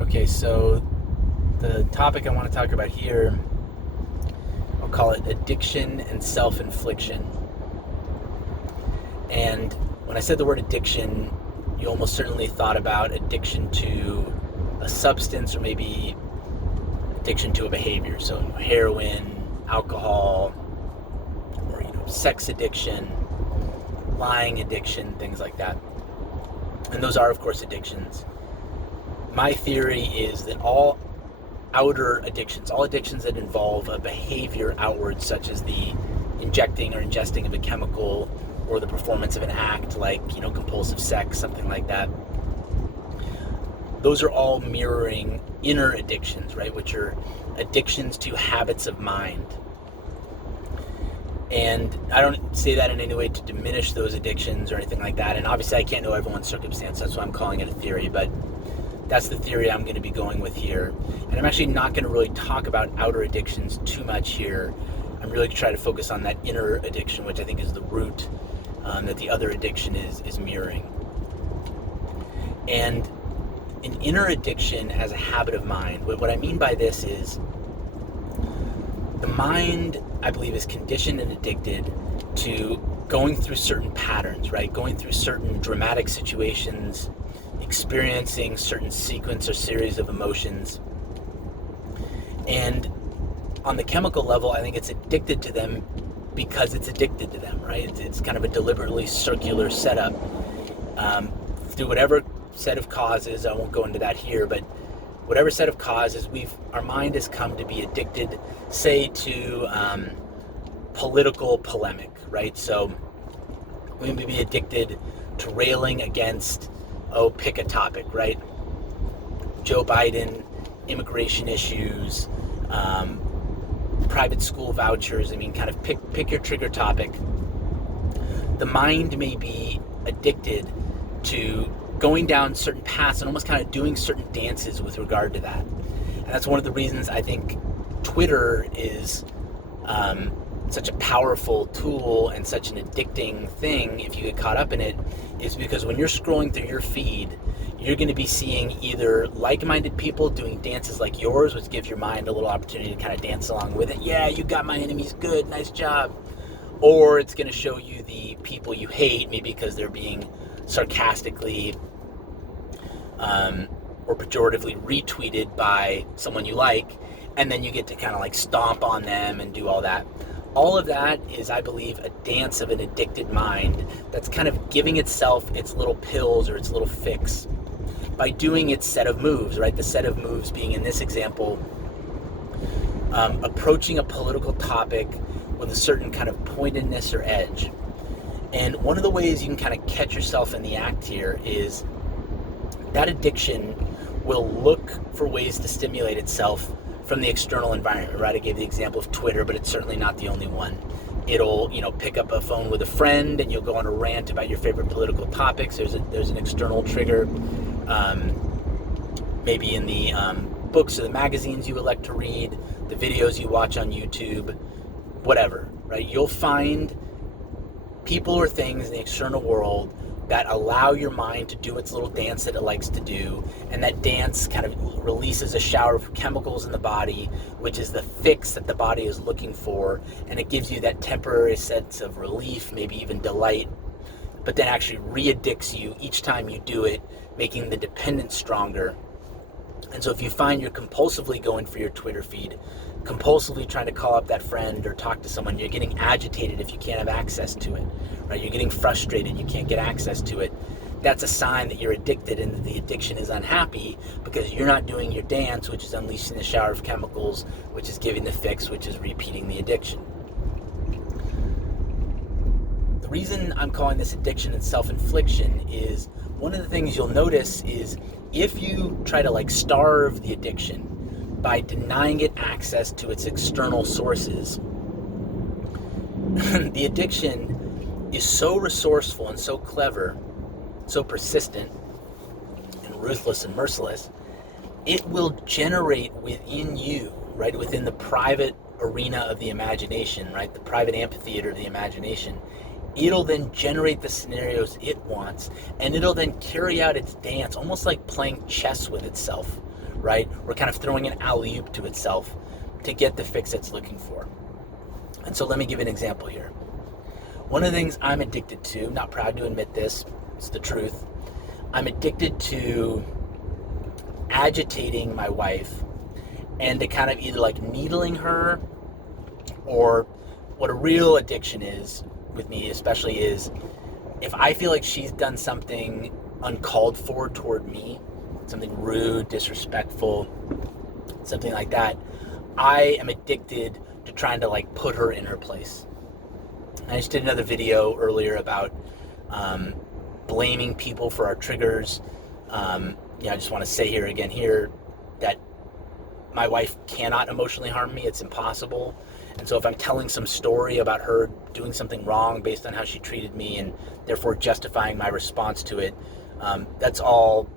Okay, so the topic I want to talk about here, I'll call it addiction and self-infliction. And when I said the word addiction, you almost certainly thought about addiction to a substance or maybe addiction to a behavior. So heroin, alcohol, or sex addiction, lying addiction, things like that. And those are, of course, addictions. My theory is that all outer addictions, all addictions that involve a behavior outward, such as the injecting or ingesting of a chemical or the performance of an act like, compulsive sex, something like that, those are all mirroring inner addictions, right? Which are addictions to habits of mind. And I don't say that in any way to diminish those addictions or anything like that. And obviously I can't know everyone's circumstance. That's why I'm calling it a theory. But that's the theory I'm going to be going with here. And I'm actually not going to really talk about outer addictions too much here. I'm really going to try to focus on that inner addiction, which I think is the root that the other addiction is mirroring. And an inner addiction as a habit of mind, what I mean by this is the mind, I believe, is conditioned and addicted to going through certain patterns, right? Going through certain dramatic situations, experiencing certain sequence or series of emotions. And on the chemical level, I think it's addicted to them because it's addicted to them, right? It's kind of a deliberately circular setup. Through whatever set of causes, I won't go into that here, but whatever set of causes, our mind has come to be addicted, say, to political polemic, right? So we may be addicted to railing against, pick a topic, right? Joe Biden, immigration issues, private school vouchers. I mean, kind of pick your trigger topic. The mind may be addicted to going down certain paths and almost kind of doing certain dances with regard to that. And that's one of the reasons I think Twitter is such a powerful tool and such an addicting thing if you get caught up in it, is because when you're scrolling through your feed, you're going to be seeing either like-minded people doing dances like yours, which gives your mind a little opportunity to kind of dance along with it. Yeah, you got my enemies, good, nice job. Or it's going to show you the people you hate, maybe because they're being sarcastically or pejoratively retweeted by someone you like, and then you get to kind of like stomp on them and do all that. All of that is, I believe, a dance of an addicted mind that's kind of giving itself its little pills or its little fix by doing its set of moves, right? The set of moves being, in this example, approaching a political topic with a certain kind of pointedness or edge. And one of the ways you can kind of catch yourself in the act here is that addiction will look for ways to stimulate itself from the external environment, right? I gave the example of Twitter, but it's certainly not the only one. It'll, pick up a phone with a friend and you'll go on a rant about your favorite political topics. There's an external trigger. Maybe in the books or the magazines you elect to read, the videos you watch on YouTube, whatever, right? You'll find people or things in the external world that allow your mind to do its little dance that it likes to do, and that dance kind of releases a shower of chemicals in the body, which is the fix that the body is looking for, and it gives you that temporary sense of relief, maybe even delight, but then actually re-addicts you each time you do it, making the dependence stronger. And so if you find you're compulsively going for your Twitter feed, compulsively trying to call up that friend or talk to someone, you're getting agitated if you can't have access to it, right? You're getting frustrated, you can't get access to it. That's a sign that you're addicted and that the addiction is unhappy because you're not doing your dance, which is unleashing the shower of chemicals, which is giving the fix, which is repeating the addiction. The reason I'm calling this addiction and self-infliction is one of the things you'll notice is if you try to starve the addiction by denying it access to its external sources, the addiction is so resourceful and so clever, so persistent and ruthless and merciless, it will generate within you, right, within the private arena of the imagination, right, the private amphitheater of the imagination, it'll then generate the scenarios it wants, and it'll then carry out its dance, almost like playing chess with itself, right? We're kind of throwing an alley-oop to itself to get the fix it's looking for. And so let me give you an example here. One of the things I'm addicted to, not proud to admit this, it's the truth, I'm addicted to agitating my wife and to kind of either like needling her, or what a real addiction is with me especially is if I feel like she's done something uncalled for toward me, something rude, disrespectful, something like that, I am addicted to trying to like put her in her place. I just did another video earlier about blaming people for our triggers. I just want to say here that my wife cannot emotionally harm me. It's impossible. And so if I'm telling some story about her doing something wrong based on how she treated me and therefore justifying my response to it, that's all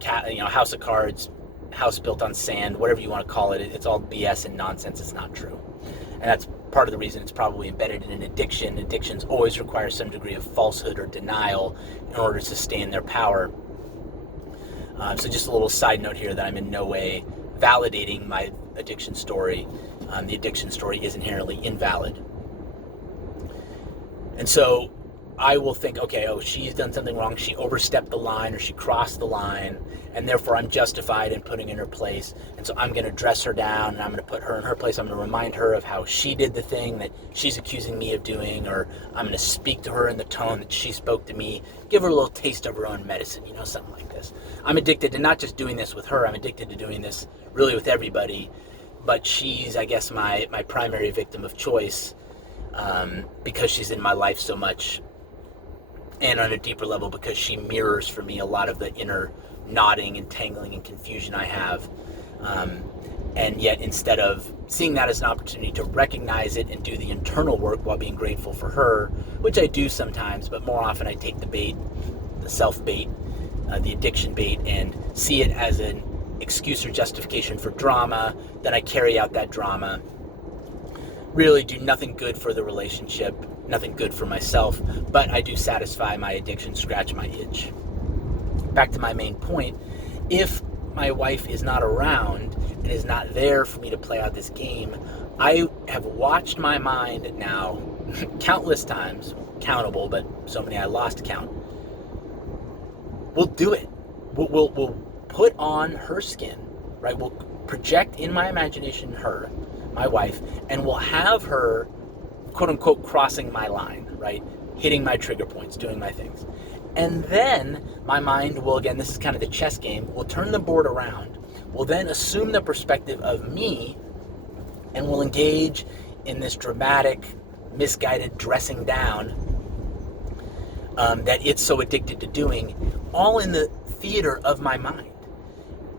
house of cards, house built on sand, whatever you want to call it. It's all BS and nonsense. It's not true. And that's part of the reason it's probably embedded in an addiction. Addictions always require some degree of falsehood or denial in order to sustain their power. So just a little side note here that I'm in no way validating my addiction story. The addiction story is inherently invalid. And so I will think, okay, she's done something wrong. She overstepped the line or she crossed the line, and therefore I'm justified in putting in her place. And so I'm going to dress her down and I'm going to put her in her place. I'm going to remind her of how she did the thing that she's accusing me of doing, or I'm going to speak to her in the tone that she spoke to me, give her a little taste of her own medicine, something like this. I'm addicted to not just doing this with her, I'm addicted to doing this really with everybody. But she's, I guess, my primary victim of choice because she's in my life so much. And on a deeper level, because she mirrors for me a lot of the inner knotting and tangling and confusion I have. And yet, instead of seeing that as an opportunity to recognize it and do the internal work while being grateful for her, which I do sometimes, but more often I take the bait, the self bait, the addiction bait, and see it as an excuse or justification for drama, then I carry out that drama, really do nothing good for the relationship, nothing good for myself, but I do satisfy my addiction, scratch my itch. Back to my main point, if my wife is not around and is not there for me to play out this game, I have watched my mind now countless times, countable, but so many I lost count. We'll do it. We'll put on her skin, right? We'll project in my imagination her, my wife, and we'll have her, quote unquote, crossing my line, right? Hitting my trigger points, doing my things. And then my mind will, again, this is kind of the chess game, will turn the board around. We'll then assume the perspective of me and we'll engage in this dramatic, misguided dressing down that it's so addicted to doing, all in the theater of my mind.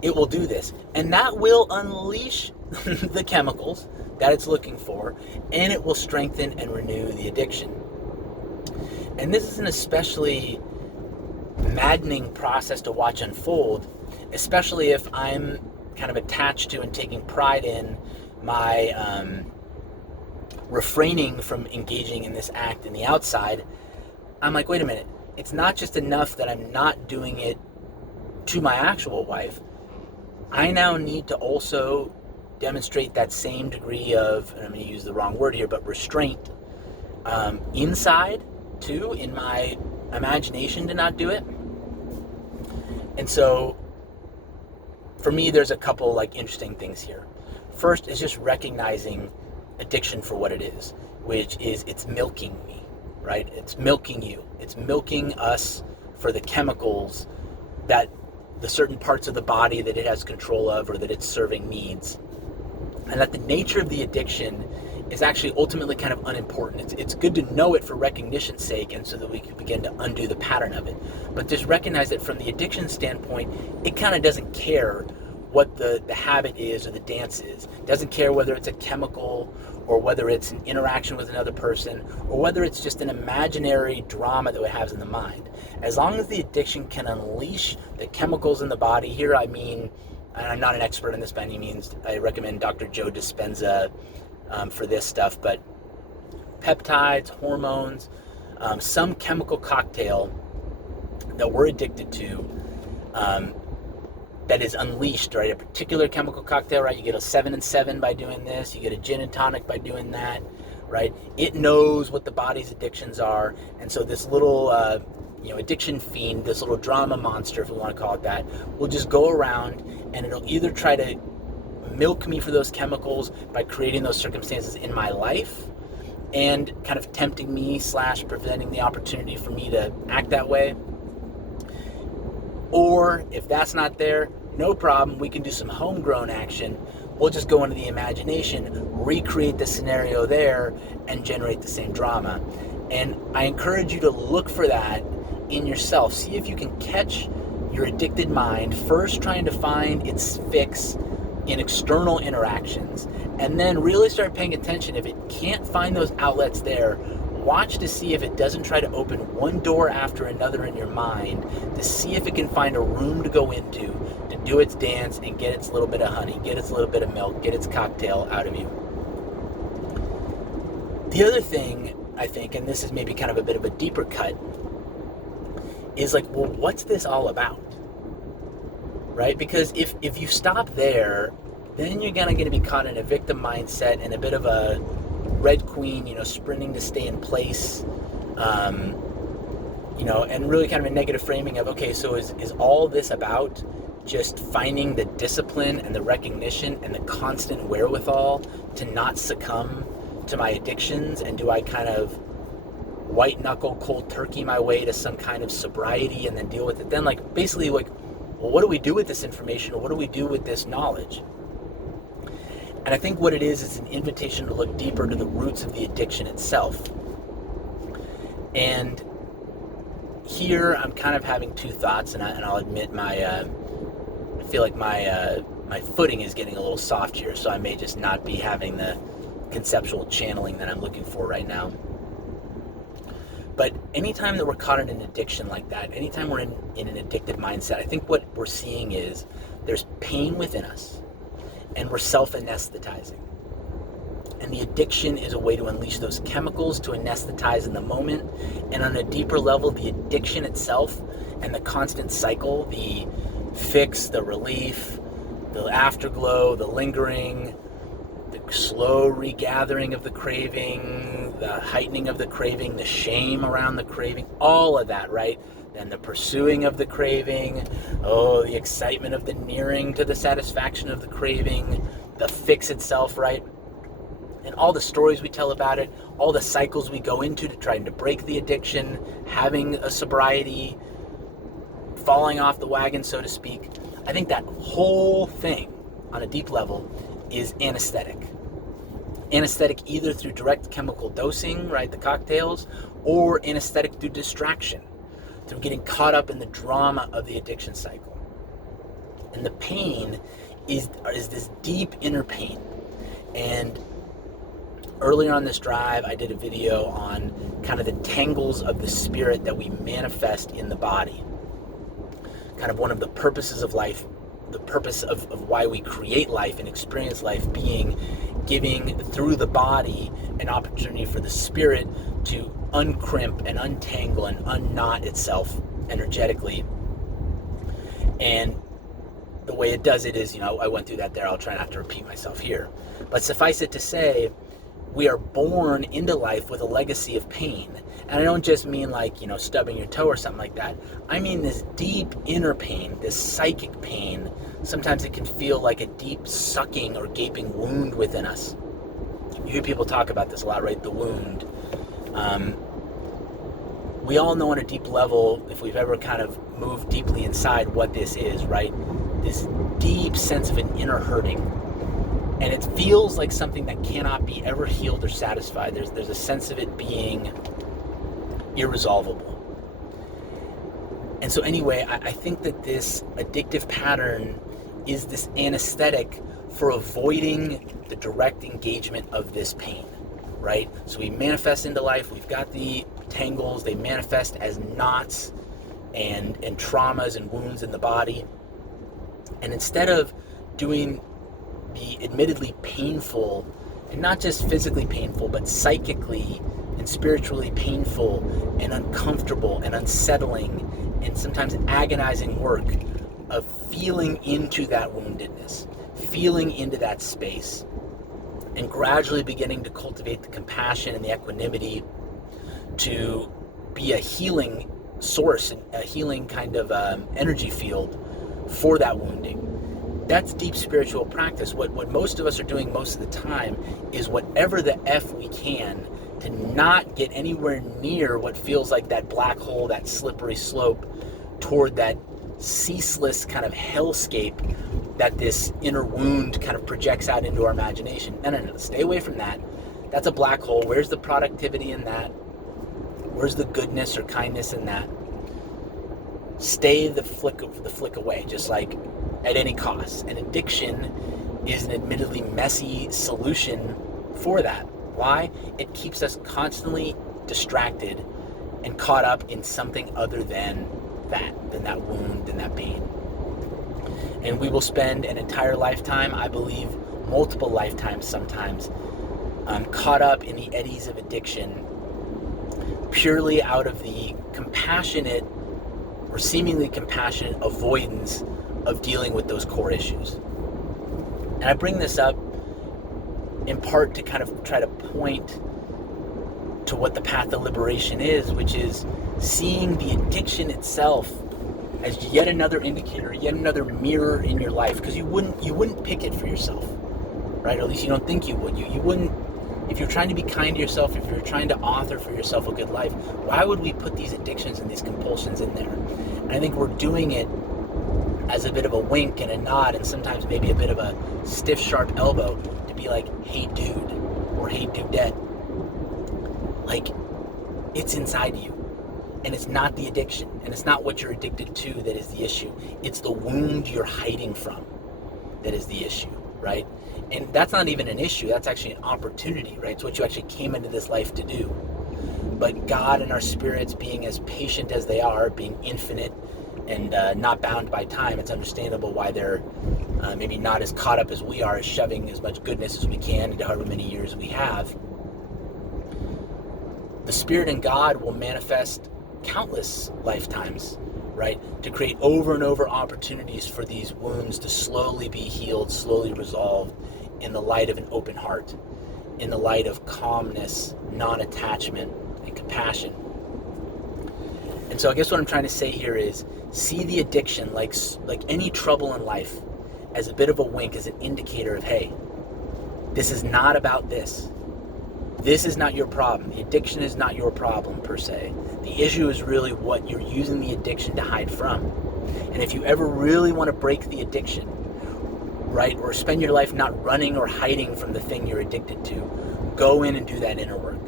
It will do this, and that will unleash the chemicals that it's looking for, and it will strengthen and renew the addiction. And this is an especially maddening process to watch unfold, especially if I'm kind of attached to and taking pride in my refraining from engaging in this act in the outside. I'm like, wait a minute, it's not just enough that I'm not doing it to my actual wife. I now need to also demonstrate that same degree of, and I'm going to use the wrong word here, but restraint inside too, in my imagination to not do it. And so for me, there's a couple interesting things here. First is just recognizing addiction for what it is, which is it's milking me, right? It's milking you. It's milking us for the chemicals that the certain parts of the body that it has control of or that it's serving needs. And that the nature of the addiction is actually ultimately kind of unimportant. It's good to know it for recognition's sake and so that we can begin to undo the pattern of it. But just recognize that from the addiction standpoint, it kind of doesn't care what the habit is or the dance is. It doesn't care whether it's a chemical or whether it's an interaction with another person or whether it's just an imaginary drama that it has in the mind. As long as the addiction can unleash the chemicals in the body, here I mean, and I'm not an expert in this by any means, I recommend Dr. Joe Dispenza for this stuff, but peptides, hormones, some chemical cocktail that we're addicted to that is unleashed, right? A particular chemical cocktail, right? You get a 7 and 7 by doing this. You get a gin and tonic by doing that, right? It knows what the body's addictions are. And so this little, addiction fiend, this little drama monster, if we want to call it that, will just go around and it'll either try to milk me for those chemicals by creating those circumstances in my life and kind of tempting me / preventing the opportunity for me to act that way. Or if that's not there, no problem, we can do some homegrown action. We'll just go into the imagination, recreate the scenario there, and generate the same drama. And I encourage you to look for that in yourself. See if you can catch your addicted mind, first trying to find its fix in external interactions, and then really start paying attention. If it can't find those outlets there, watch to see if it doesn't try to open one door after another in your mind to see if it can find a room to go into, to do its dance and get its little bit of honey, get its little bit of milk, get its cocktail out of you. The other thing, I think, and this is maybe kind of a bit of a deeper cut, is like, well, what's this all about? Right? Because if you stop there, then you're going to be caught in a victim mindset and a bit of a Red Queen, sprinting to stay in place, and really kind of a negative framing of, okay, so is all this about just finding the discipline and the recognition and the constant wherewithal to not succumb to my addictions? And do I kind of white knuckle, cold turkey my way to some kind of sobriety and then deal with it? Then basically well, what do we do with this information, or what do we do with this knowledge? And I think what it is an invitation to look deeper to the roots of the addiction itself. And here I'm kind of having two thoughts, and I'll admit I feel like my footing is getting a little soft here, so I may just not be having the conceptual channeling that I'm looking for right now. But anytime that we're caught in an addiction like that, anytime we're in an addictive mindset, I think what we're seeing is there's pain within us, and we're self-anesthetizing. And the addiction is a way to unleash those chemicals to anesthetize in the moment. And on a deeper level, the addiction itself and the constant cycle, the fix, the relief, the afterglow, the lingering, the slow regathering of the craving, the heightening of the craving, the shame around the craving, all of that, right? Then the pursuing of the craving, the excitement of the nearing to the satisfaction of the craving, the fix itself, right? And all the stories we tell about it, all the cycles we go into to trying to break the addiction, having a sobriety, falling off the wagon, so to speak. I think that whole thing on a deep level is anesthetic. Anesthetic either through direct chemical dosing, right, the cocktails, or anesthetic through distraction, through getting caught up in the drama of the addiction cycle. And the pain is this deep inner pain. And earlier on this drive, I did a video on kind of the tangles of the spirit that we manifest in the body. Kind of one of the purposes of life, the purpose of why we create life and experience life being giving through the body an opportunity for the spirit to uncrimp and untangle and unknot itself energetically. And the way it does it is, I went through that there. I'll try not to repeat myself here. But suffice it to say, we are born into life with a legacy of pain. And I don't just mean stubbing your toe or something like that. I mean this deep inner pain, this psychic pain. Sometimes it can feel like a deep sucking or gaping wound within us. You hear people talk about this a lot, right? The wound. We all know on a deep level, if we've ever kind of moved deeply inside, what this is, right? This deep sense of an inner hurting. And it feels like something that cannot be ever healed or satisfied. There's a sense of it being irresolvable. And so anyway, I think that this addictive pattern is this anesthetic for avoiding the direct engagement of this pain, right? So we manifest into life, we've got the tangles, they manifest as knots and traumas and wounds in the body. And instead of doing the admittedly painful, and not just physically painful, but psychically and spiritually painful and uncomfortable and unsettling and sometimes agonizing work of feeling into that woundedness, feeling into that space, and gradually beginning to cultivate the compassion and the equanimity to be a healing source, a healing kind of energy field for that wounding. That's deep spiritual practice. What most of us are doing most of the time is whatever the F we can to not get anywhere near what feels like that black hole, that slippery slope toward that ceaseless kind of hellscape that this inner wound kind of projects out into our imagination. No. Stay away from that. That's a black hole. Where's the productivity in that? Where's the goodness or kindness in that? Stay the flick away, just like at any cost. And addiction is an admittedly messy solution for that. Why? It keeps us constantly distracted and caught up in something other than that wound and that pain. And we will spend an entire lifetime, I believe multiple lifetimes sometimes, caught up in the eddies of addiction purely out of the compassionate or seemingly compassionate avoidance of dealing with those core issues. And I bring this up in part to kind of try to point to what the path of liberation is, which is seeing the addiction itself as yet another indicator, yet another mirror in your life, because you wouldn't pick it for yourself, right? Or at least you don't think you would. You wouldn't, if you're trying to be kind to yourself, if you're trying to author for yourself a good life, why would we put these addictions and these compulsions in there? And I think we're doing it as a bit of a wink and a nod, and sometimes maybe a bit of a stiff, sharp elbow to be like, hey dude, or hey dudette, like, it's inside you. And it's not the addiction, and it's not what you're addicted to that is the issue. It's the wound you're hiding from that is the issue, right? And that's not even an issue, that's actually an opportunity, right? It's what you actually came into this life to do. But God and our spirits, being as patient as they are, being infinite and not bound by time, it's understandable why they're maybe not as caught up as we are, as shoving as much goodness as we can into however many years we have. The Spirit and God will manifest countless lifetimes, right? To create over and over opportunities for these wounds to slowly be healed, slowly resolved in the light of an open heart, in the light of calmness, non-attachment, and compassion. And so I guess what I'm trying to say here is see the addiction like any trouble in life as a bit of a wink, as an indicator of, hey, this is not about this. This is not your problem. The addiction is not your problem per se. The issue is really what you're using the addiction to hide from. And if you ever really want to break the addiction, right, or spend your life not running or hiding from the thing you're addicted to, go in and do that inner work.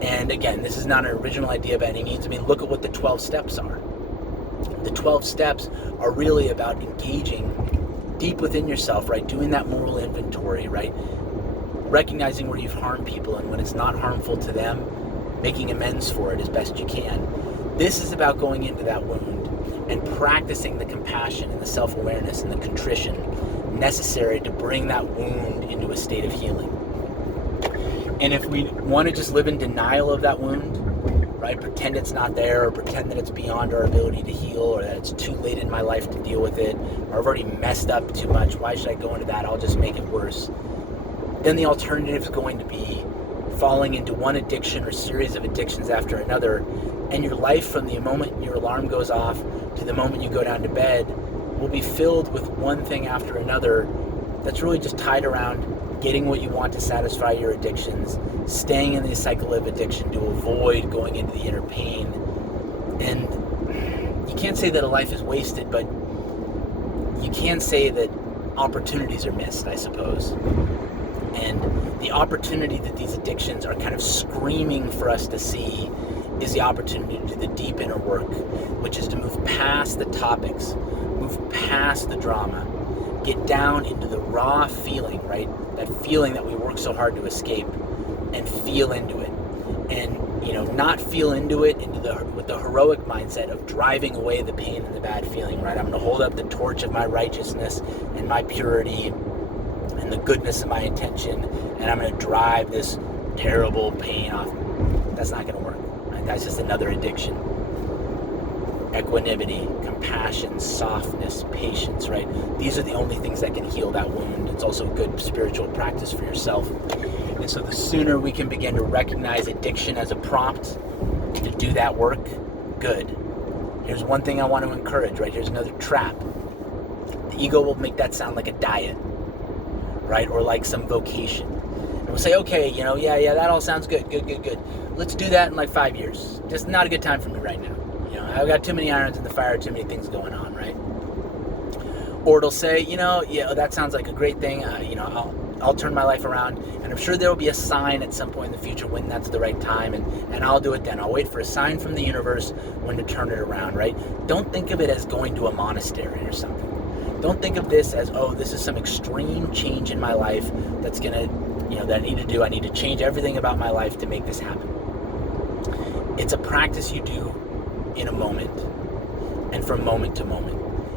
And again, this is not an original idea by any means. I mean, look at what the 12 steps are. The 12 steps are really about engaging deep within yourself, right, doing that moral inventory, right, recognizing where you've harmed people, and when it's not harmful to them, making amends for it as best you can. This is about going into that wound and practicing the compassion and the self-awareness and the contrition necessary to bring that wound into a state of healing. And if we want to just live in denial of that wound, right, pretend it's not there, or pretend that it's beyond our ability to heal, or that it's too late in my life to deal with it, or I've already messed up too much, why should I go into that, I'll just make it worse, then the alternative is going to be falling into one addiction or series of addictions after another, and your life from the moment your alarm goes off to the moment you go down to bed will be filled with one thing after another that's really just tied around getting what you want to satisfy your addictions, staying in the cycle of addiction to avoid going into the inner pain. And you can't say that a life is wasted, but you can say that opportunities are missed, I suppose. And the opportunity that these addictions are kind of screaming for us to see is the opportunity to do the deep inner work, which is to move past the topics, move past the drama, get down into the raw feeling, right? That feeling that we work so hard to escape, and feel into it. And, not feel into it with the heroic mindset of driving away the pain and the bad feeling, right? I'm going to hold up the torch of my righteousness and my purity and the goodness of my intention, and I'm going to drive this terrible pain off. That's not going to work. Right? That's just another addiction. equanimity, compassion, softness, patience, right? These are the only things that can heal that wound. It's also a good spiritual practice for yourself. And so the sooner we can begin to recognize addiction as a prompt to do that work, good. Here's one thing I want to encourage, right? Here's another trap. The ego will make that sound like a diet, right? Or like some vocation. And we'll say, okay, yeah, that all sounds good. Let's do that in like 5 years. Just not a good time for me right now. I've got too many irons in the fire, too many things going on, right? Or it'll say, that sounds like a great thing. I'll turn my life around, and I'm sure there will be a sign at some point in the future when that's the right time, and I'll do it then. I'll wait for a sign from the universe when to turn it around, right? Don't think of it as going to a monastery or something. Don't think of this as, this is some extreme change in my life that's gonna, that I need to do. I need to change everything about my life to make this happen. It's a practice you do in a moment and from moment to moment.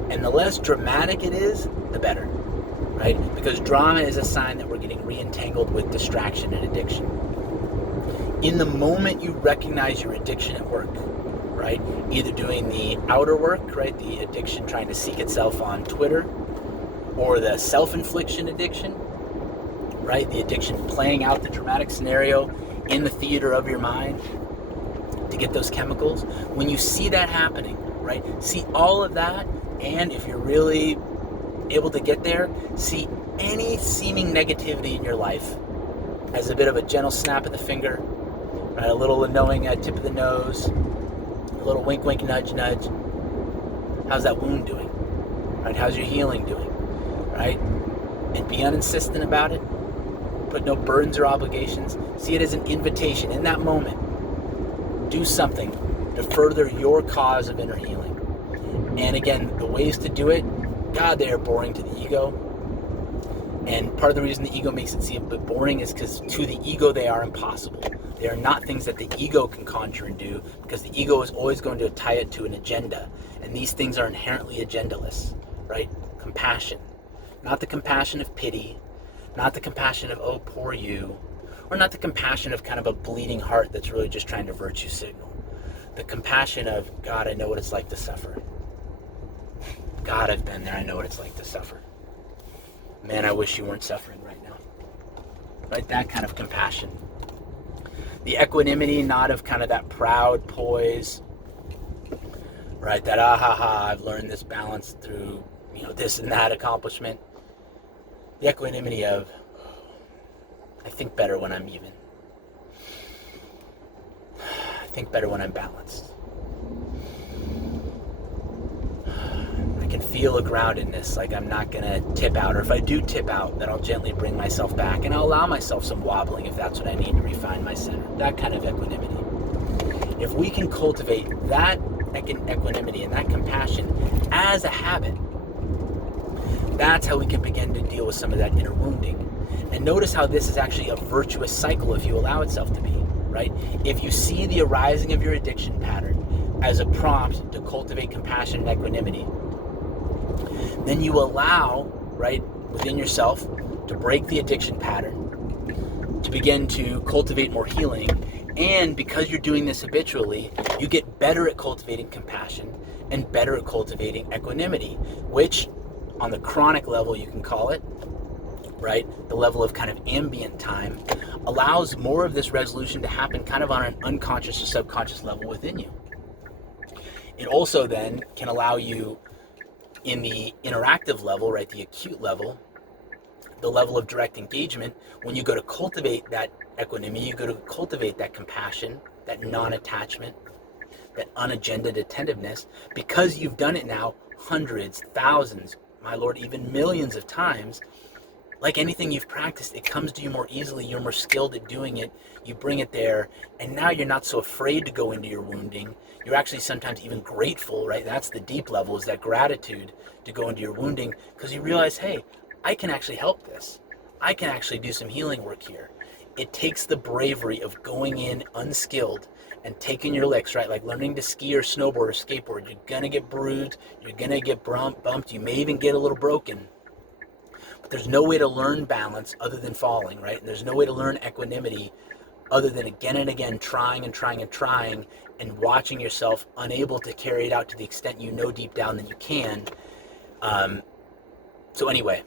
And the less dramatic it is, the better, right? Because drama is a sign that we're getting re-entangled with distraction and addiction. In the moment you recognize your addiction at work, right? Either doing the outer work, right? The addiction trying to seek itself on Twitter, or the self-infliction addiction, right? The addiction playing out the dramatic scenario in the theater of your mind to get those chemicals. When you see that happening, right? See all of that, and if you're really able to get there, see any seeming negativity in your life as a bit of a gentle snap of the finger, right? A little knowing tip of the nose, a little wink, wink, nudge, nudge. How's that wound doing? Right? How's your healing doing? Right? And be uninsistent about it. Put no burdens or obligations. See it as an invitation in that moment. Do something to further your cause of inner healing. And again, the ways to do it, God, they are boring to the ego. And part of the reason the ego makes it seem a bit boring is because to the ego they are impossible. They are not things that the ego can conjure and do, because the ego is always going to tie it to an agenda. And these things are inherently agendaless, right? Compassion. Not the compassion of pity, not the compassion of, oh, poor you, or not the compassion of kind of a bleeding heart that's really just trying to virtue signal. The compassion of, God, I know what it's like to suffer. God, I've been there. I know what it's like to suffer. Man, I wish you weren't suffering right now. Right? That kind of compassion. The equanimity, not of kind of that proud poise. Right? That, I've learned this balance through, this and that accomplishment. The equanimity of, I think better when I'm even. I think better when I'm balanced. I can feel a groundedness, like I'm not going to tip out, or if I do tip out, that I'll gently bring myself back, and I'll allow myself some wobbling if that's what I need to refine my center. That kind of equanimity. If we can cultivate that equanimity and that compassion as a habit, that's how we can begin to deal with some of that inner wounding. And notice how this is actually a virtuous cycle if you allow itself to be, right? If you see the arising of your addiction pattern as a prompt to cultivate compassion and equanimity, then you allow, right, within yourself to break the addiction pattern, to begin to cultivate more healing. And because you're doing this habitually, you get better at cultivating compassion and better at cultivating equanimity, which on the chronic level, you can call it, right? The level of kind of ambient time allows more of this resolution to happen kind of on an unconscious or subconscious level within you. It also then can allow you in the interactive level, right? The acute level, the level of direct engagement, when you go to cultivate that equanimity, you go to cultivate that compassion, that non-attachment, that unagendaed attentiveness, because you've done it now hundreds, thousands, my Lord, even millions of times. Like anything you've practiced, it comes to you more easily. You're more skilled at doing it. You bring it there, and now you're not so afraid to go into your wounding. You're actually sometimes even grateful, right? That's the deep level, is that gratitude to go into your wounding, because you realize, hey, I can actually help this. I can actually do some healing work here. It takes the bravery of going in unskilled and taking your licks, right? Like learning to ski or snowboard or skateboard. You're going to get bruised. You're going to get bumped. You may even get a little broken. But there's no way to learn balance other than falling, right? And there's no way to learn equanimity other than again and again trying and trying and trying and watching yourself unable to carry it out to the extent you know deep down that you can. So anyway,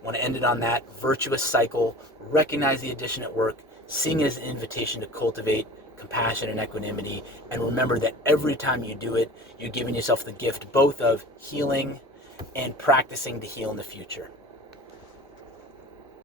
I want to end it on that virtuous cycle. Recognize the addition at work, seeing it as an invitation to cultivate compassion and equanimity, and remember that every time you do it, you're giving yourself the gift both of healing and practicing to heal in the future.